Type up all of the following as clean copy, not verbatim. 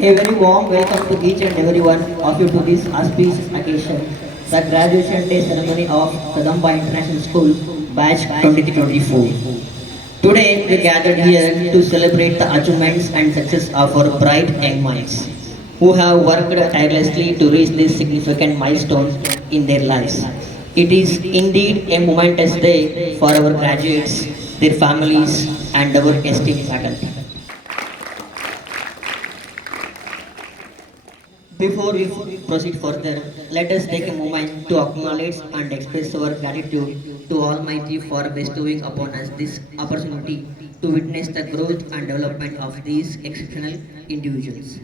A very warm welcome to each and every one of you to this auspicious occasion, the graduation day ceremony of Kadamba International School, batch 2024. Today we gathered here to celebrate the achievements and success of our bright young minds, who have worked tirelessly to reach this significant milestone in their lives. It is indeed a momentous day for our graduates, their families, and our esteemed faculty. Before we proceed further, let us take a moment to acknowledge and express our gratitude to Almighty for bestowing upon us this opportunity to witness the growth and development of these exceptional individuals.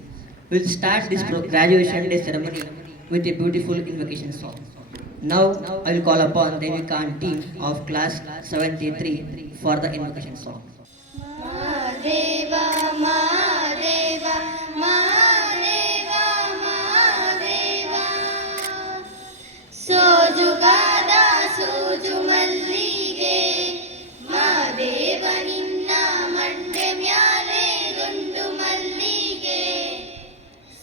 We'll start this graduation day ceremony with a beautiful invocation song. Now, I will call upon Devika and team of class 73 for the invocation song. Mahadeva, Mahadeva, Mahadeva, Mahadeva. ಸೋಜುಗಾದ ಸೂಜು ಮಲ್ಲಿಗೆ ಮಾದೇವ ನಿನ್ನ ಮಂಡೆ ಮ್ಯಾಲೆ ದುಂಡು ಮಲ್ಲಿಗೆ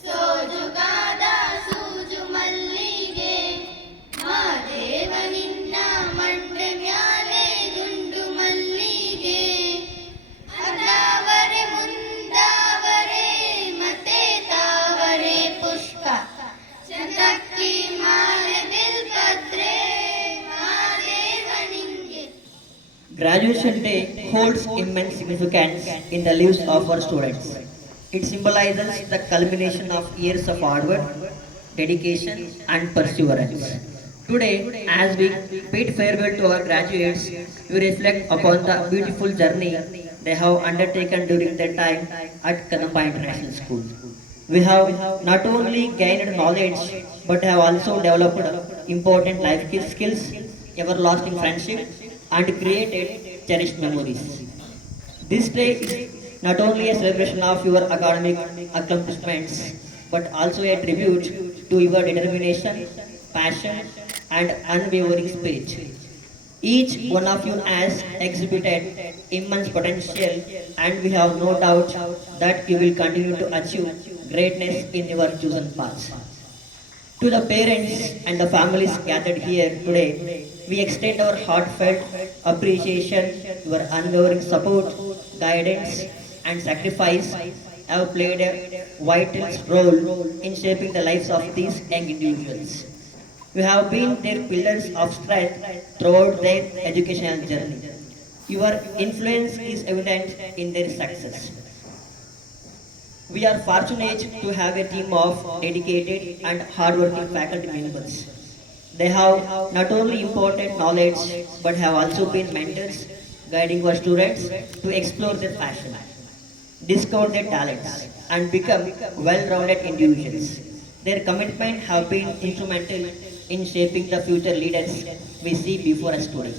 ಸೋಜುಗಾದ ಸೂಜು ಮಲ್ಲಿಗೆ ಮಾದೇವ ನಿನ್ನ ಮಂಡೆ ಮ್ಯಾಲೆ ದುಂಡು ಮಲ್ಲಿಗೆ ಅದಾವರೆ ಮುಂದಾವರೆ ಮತ್ತೆ ತಾವರೆ ಪುಷ್ಪ ಚಂದಕ್ಕಿ ಮಾಲೆ ದಿಲ್ ಕದ್ರೆ ಮಾದೇವ ನಿಂಗೆ. Graduation Day holds immense significance in the lives of our students. It symbolizes the culmination of years of hard work, dedication, and perseverance. Today, as we bid farewell to our graduates, we reflect upon the beautiful journey they have undertaken during their time at Kadamba International School. We have not only gained knowledge but have also developed important life skills, everlasting friendship, and created cherished memories. This day is not only a celebration of your academic accomplishments but also a tribute to your determination, passion, and unwavering spirit. Each one of you has exhibited immense potential, and we have no doubt that you will continue to achieve greatness in your chosen paths. To the parents and the families gathered here today, we extend our heartfelt appreciation. Your unwavering support, guidance, and sacrifice have played a vital role in shaping the lives of these young individuals. You have been their pillars of strength throughout their educational journey. Your influence is evident in their success. We are fortunate to have a team of dedicated and hardworking faculty members. They have not only important knowledge but have also been mentors, guiding our students to explore their passion, discover their talents, and become well-rounded individuals. Their commitment have been instrumental in shaping the future leaders we see before us today.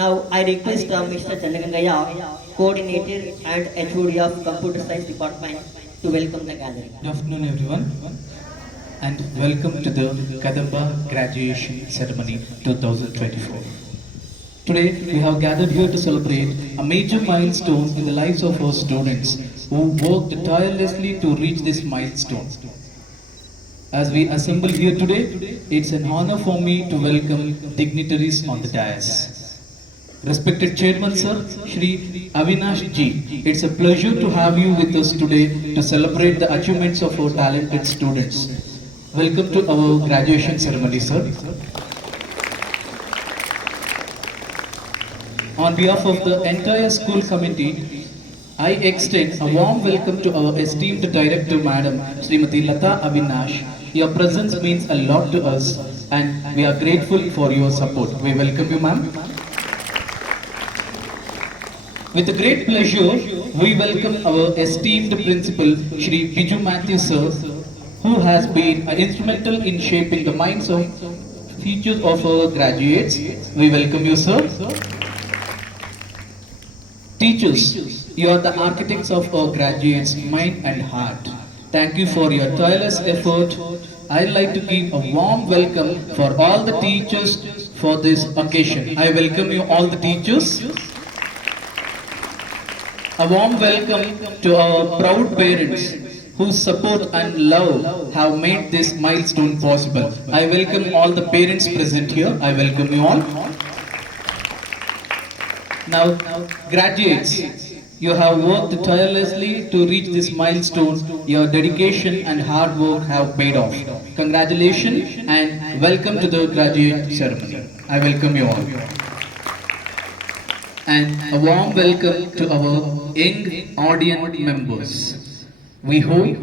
Now, I request Mr. Chandagangaya, Coordinator and HOD of Computer Science Department, to welcome the gathering. Good afternoon, everyone, and welcome to the Kadamba Graduation Ceremony 2024. Today, we have gathered here to celebrate a major milestone in the lives of our students who worked tirelessly to reach this milestone. As we assemble here today, it's an honor for me to welcome dignitaries on the dais. Respected Chairman Sir, Shri Avinash Ji, it's a pleasure to have you with us today to celebrate the achievements of our talented students. Welcome to our graduation ceremony, sir. On behalf of the entire school committee, I extend a warm welcome to our esteemed Director Madam, Srimati Lata Avinash. Your presence means a lot to us and we are grateful for your support. We welcome you, ma'am. With a great pleasure, we welcome our esteemed Principal, Shri Biju Matthew Sir, who has been instrumental in shaping the minds of futures of our graduates. We welcome you, sir. Teachers, you are the architects of our graduates' mind and heart. Thank you for your tireless effort. I'd like to give a warm welcome for all the teachers for this occasion. I welcome you all the teachers. A warm welcome to our proud parents whose support and love have made this milestone possible. I welcome all the parents present here. I welcome you all. Now, graduates, you have worked tirelessly to reach this milestone. Your dedication and hard work have paid off. Congratulations and welcome to the graduate ceremony. I welcome you all. And a warm welcome to our young audience members. We hope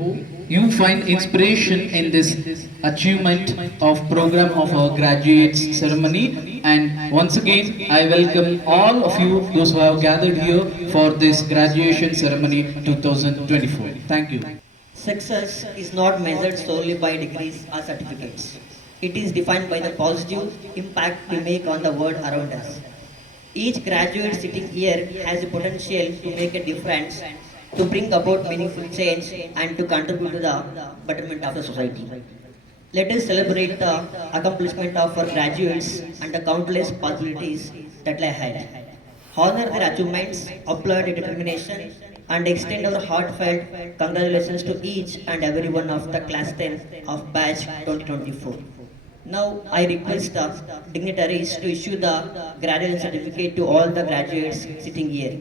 you find inspiration in this achievement of program of our graduates ceremony. And once again, I welcome all of you, those who have gathered here for this graduation ceremony 2024. Thank you. Success is not measured solely by degrees or certificates. It is defined by the positive impact we make on the world around us. Each graduate sitting here has the potential to make a difference, to bring about meaningful change, and to contribute to the betterment of the society. Let us celebrate the accomplishment of our graduates and the countless possibilities that lie ahead. Honor their achievements, applaud their determination, and extend our heartfelt congratulations to each and every one of the Class 10 of Batch 2024. Now, I request the dignitaries to issue the graduation certificate to all the graduates sitting here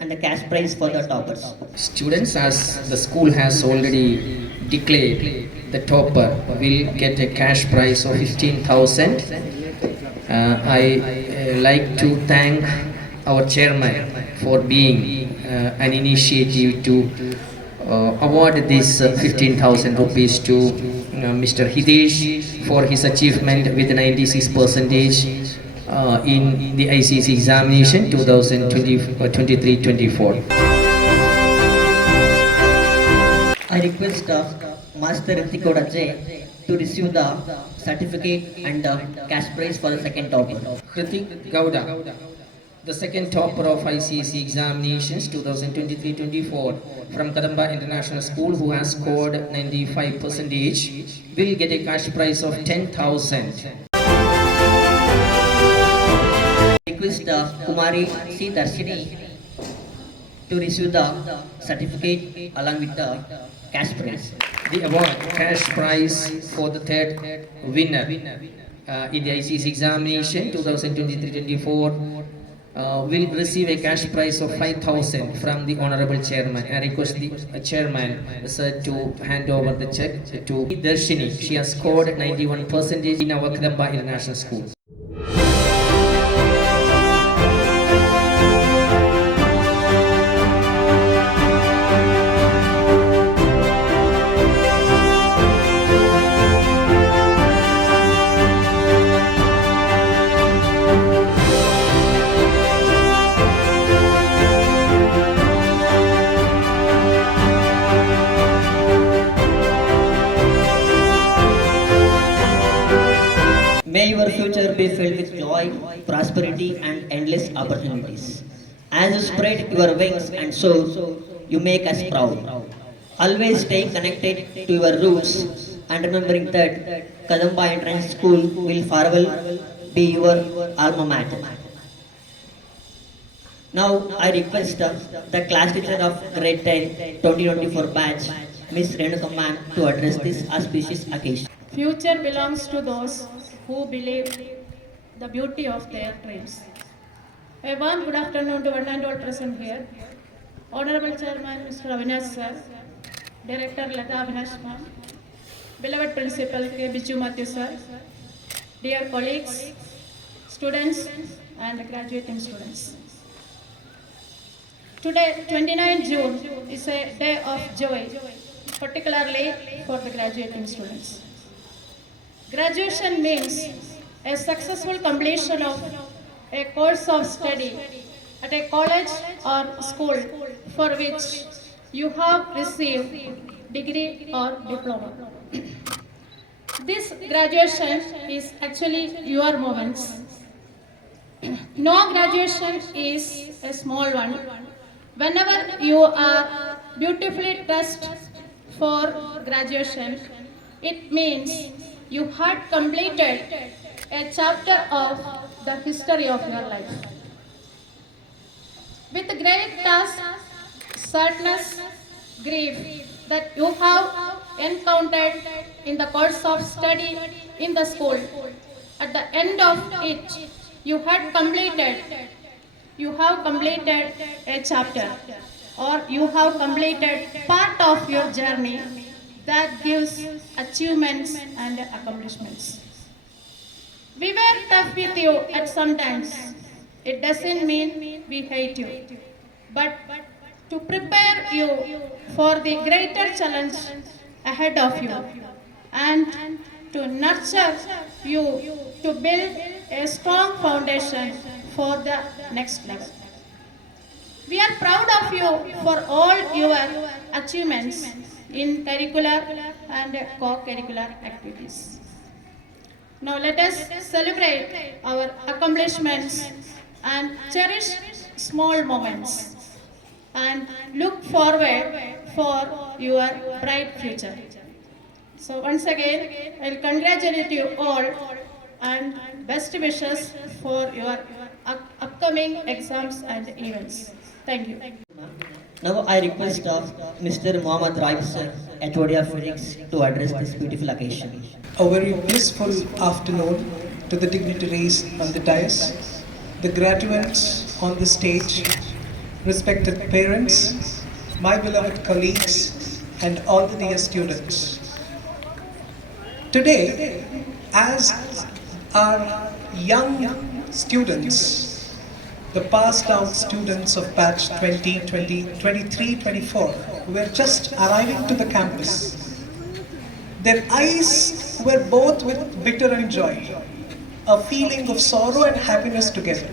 and the cash prize for the toppers. Students, as the school has already declared, the topper will get a cash prize of 15,000. I like to thank our chairman for being an initiative to award this 15,000 rupees to Mr. Hidesh for his achievement with 96 percentage in the ICC examination 2023-24. I request Master Ritiko Raje to receive the certificate and cash prize for the second topper. Kritik Gowda, the second topper of ICSE examinations 2023-24 from Kadamba International School, who has scored 95 percentage, will get a cash prize of 10,000. Request Kumari C. Darshini to receive the certificate along with the cash prize. The award cash prize for the third winner in the ICSE examination 2023-24 will receive a cash prize of 5,000 from the Honorable Chairman. I request the Chairman, sir, to hand over the check to Darshini. She has scored 91 percentage in our Kadamba International School. May your future be filled with joy, prosperity, and endless opportunities. As you spread your wings and soar, you make us proud. Always staying connected to your roots and remembering that Kadamba Entrance School will forever be your alma mater. Now, I request the class teacher of grade 10 2024 batch, Miss Renuka ma'am, to address this auspicious occasion. Future belongs to those who believe the beauty of their dreams. A warm good afternoon to one and all present here. Honorable Chairman Mr. Avinash sir, Director Lata Avinash ma'am, beloved Principal K. Biju Matthew sir, dear colleagues, students and graduating students. Today, 29 June, is a day of joy, particularly for the graduating students. Graduation means a successful completion of a course of study at a college or school for which you have received degree or diploma. This graduation is actually your moments. No graduation is a small one. Whenever you are beautifully dressed for graduation, it means you had completed a chapter of the history of your life. With great task, sadness, grief, that you have encountered in the course of study in the school. At the end of it, you have completed a chapter, or you have completed part of your journey that gives achievements and accomplishments. We were tough with you at some times. It doesn't mean we hate you, but to prepare you for the greater challenge ahead of you and to nurture you to build a strong foundation for the next level. We are proud of you for all your achievements in curricular and co-curricular activities. Now let us celebrate our accomplishments and cherish small moments and look forward for your bright future. So once again, I'll congratulate you all and best wishes for your upcoming exams and events. Thank you. Now I request of Mr. Mohammad Raif sir, HOD of Physics, to address this beautiful occasion. A very blissful afternoon to the dignitaries on the dais, the graduates on the stage, respected parents, my beloved colleagues, and all the dear students. Today, as our young students, the passed out students of batch 2023-24 were just arriving to the campus, their eyes were both with bitter and joy, a feeling of sorrow and happiness together.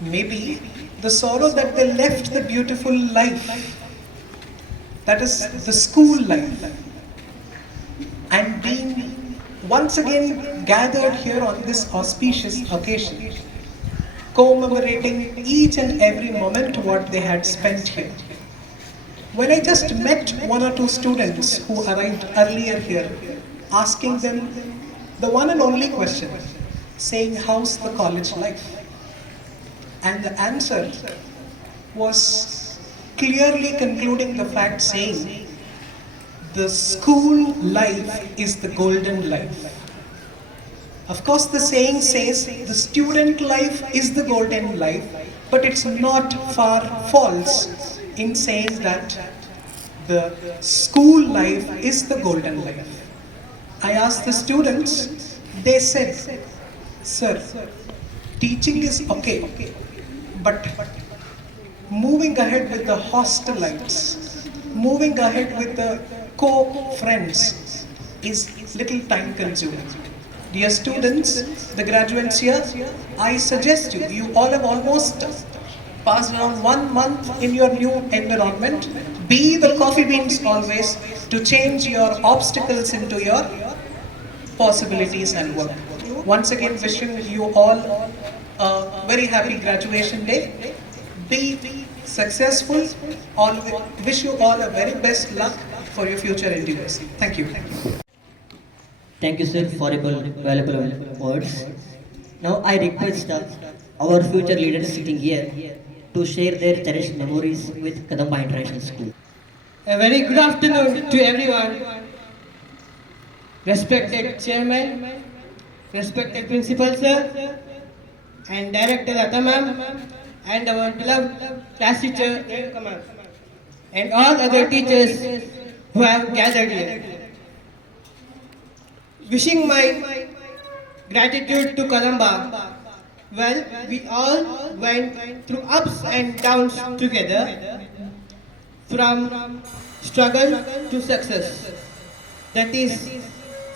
Maybe the sorrow that they left the beautiful life, that is the school life, and being once again gathered here on this auspicious occasion, commemorating each and every moment what they had spent here. When I just met one or two students who arrived earlier here, asking them the one and only question, saying, how's the college life? And the answer was clearly concluding the fact, saying, the school life is the golden life. Of course, the saying says the student life is the golden life, but it's not far false in saying that the school life is the golden life. I asked the students, they said, sir, teaching is okay, but moving ahead with the hostelites, moving ahead with the co-friends is little time consuming. Dear students, the graduates here, I suggest you all have almost passed around 1 month in your new environment. Be the coffee beans always to change your obstacles into your possibilities and work. Once again, wishing you all a very happy graduation day. Be successful. Wish you all a very best luck for your future endeavors. Thank you. Thank you, sir, for your valuable words. Now I request our future leaders sitting here to share their cherished memories with Kadamba International School. A very good afternoon to everyone. Respected Chairman, respected Principal Sir, and Director Lata Ma'am, and our beloved class teacher Rekha Ma'am, and all other teachers who have gathered here. Wishing my gratitude to Kadamba. Well, we all went through ups and downs together, from struggle to success. That is,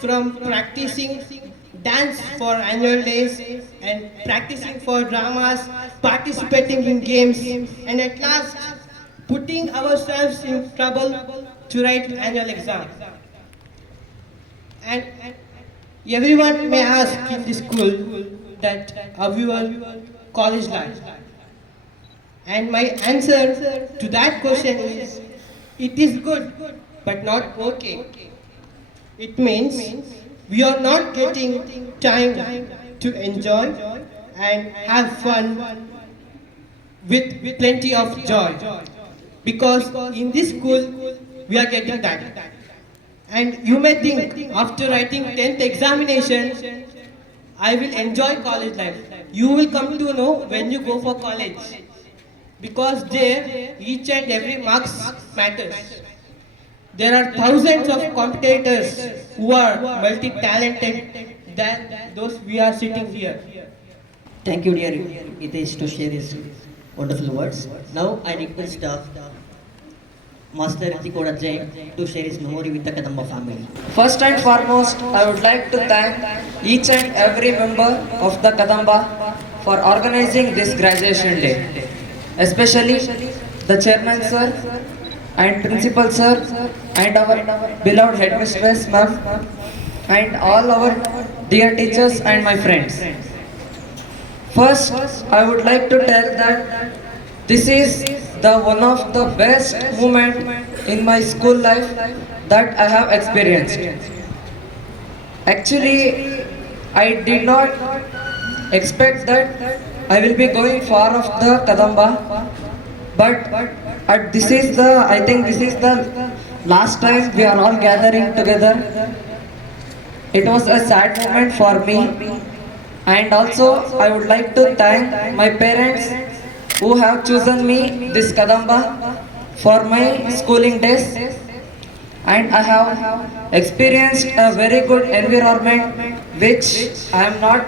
from practicing dance for annual days and practicing for dramas, participating in games, and at last putting ourselves in trouble to write annual exam. And everyone may ask in this school that how your college life. And my answer to that question is, it is good, but not okay. It means we are not getting time to enjoy and have fun with plenty of joy. Because in this school, we are getting that. And you may think after writing 10th examination, I will enjoy college life. You will come to know when you go for college. Because there, each and every marks matters. There are thousands of competitors who are multi-talented than those we are sitting here. Thank you, dear Hitesh, to share his wonderful words. Now I request Master Ritikoda Jain to share his memory with the Kadamba family. First and foremost, I would like to thank each and every member of the Kadamba for organizing this graduation day, especially the chairman sir and principal sir and our beloved headmistress ma'am and all our dear teachers and my friends. First, I would like to tell that this is the one of the best moment in my school life that I have experienced. Actually, I did not expect that I will be going far off the Kadamba, but I think this is the last time we are all gathering together. It was a sad moment for me, and also I would like to thank my parents who have chosen me this Kadamba for my schooling days, and I have experienced a very good environment which I am not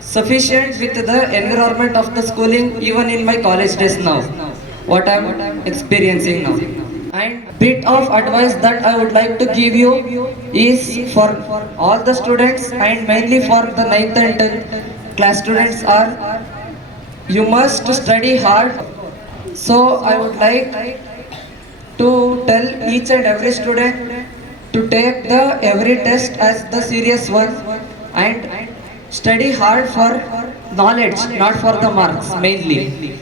sufficient with the environment of the schooling even in my college days now, what I am experiencing now. And bit of advice that I would like to give you is for all the students and mainly for the 9th and 10th class students are you must study hard. So I would like to tell each and every student to take the every test as the serious one and study hard for knowledge, not for the marks mainly.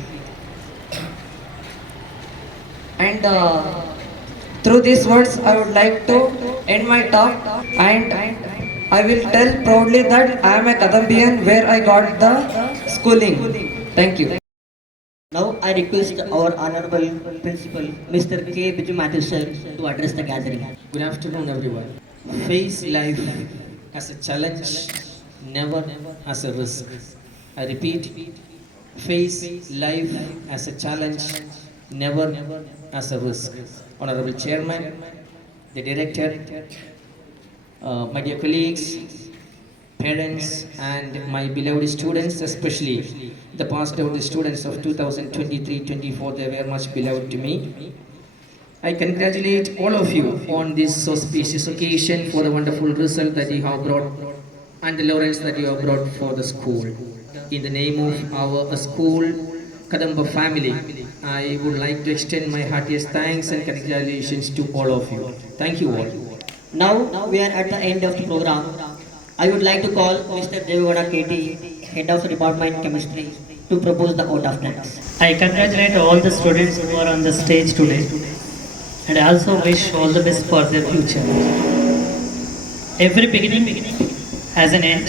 And through these words, I would like to end my talk, and I will tell proudly that I am a Kadambian where I got the schooling. Thank you. Now I request our honorable principal, Mr. K. Biju Matthew sir, to address the gathering. Good afternoon, everyone. Face life as a challenge, never as a risk. I repeat, face life as a challenge, never as a risk. Honorable Chairman, the Director, my dear colleagues, parents, and my beloved students, especially the passed out students of 2023-24, they were much beloved to me. I congratulate all of you on this auspicious occasion for the wonderful result that you have brought and the laurels that you have brought for the school. In the name of our school, Kadamba family, I would like to extend my heartiest thanks and congratulations to all of you. Thank you all. Now we are at the end of the program. I would like to call Mr. Devagowda KT, Head of Department Chemistry, to propose the vote of thanks. I congratulate all the students who are on the stage today, and I also wish all the best for their future. Every beginning has an end.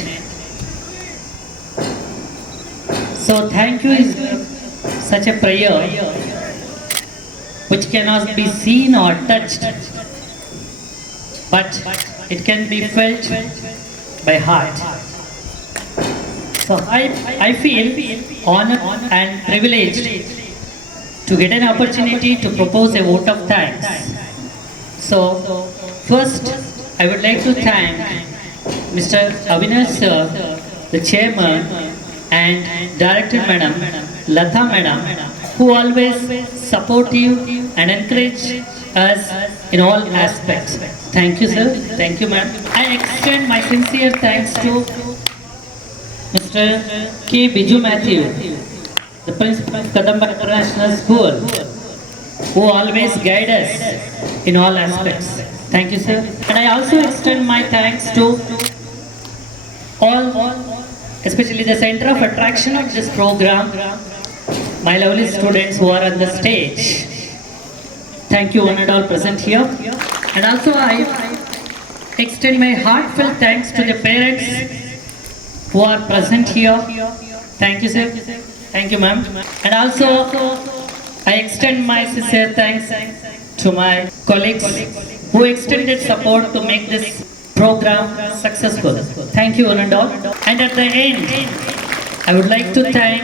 So thank you is such a prayer which cannot be seen or touched, but it can be felt by heart. So I feel honored and privileged to get an opportunity to propose a vote of thanks. So first I would like to thank Mr. Avinash sir, the chairman, and Director Madam, Latha Madam, who always supportive and encourage us in all aspects. Thank you sir, thank you ma'am. I extend my sincere thanks to Mr. K. Biju Matthew, the principal of Kadamba International School, who always guide us in all aspects. Thank you sir. And I also extend my thanks to all, especially the center of attraction of this program, my lovely students who are on the stage. Thank you one and all present here. And also I extend my heartfelt thanks to the parents who are present here. Thank you sir. Thank you ma'am. And also I extend my sincere thanks to my colleagues who extended support to make this program successful. Thank you all and all. And at the end, I would like to thank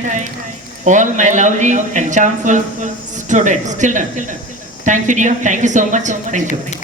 all my lovely and charmful students, children. Thank you dear, thank you so much, thank you.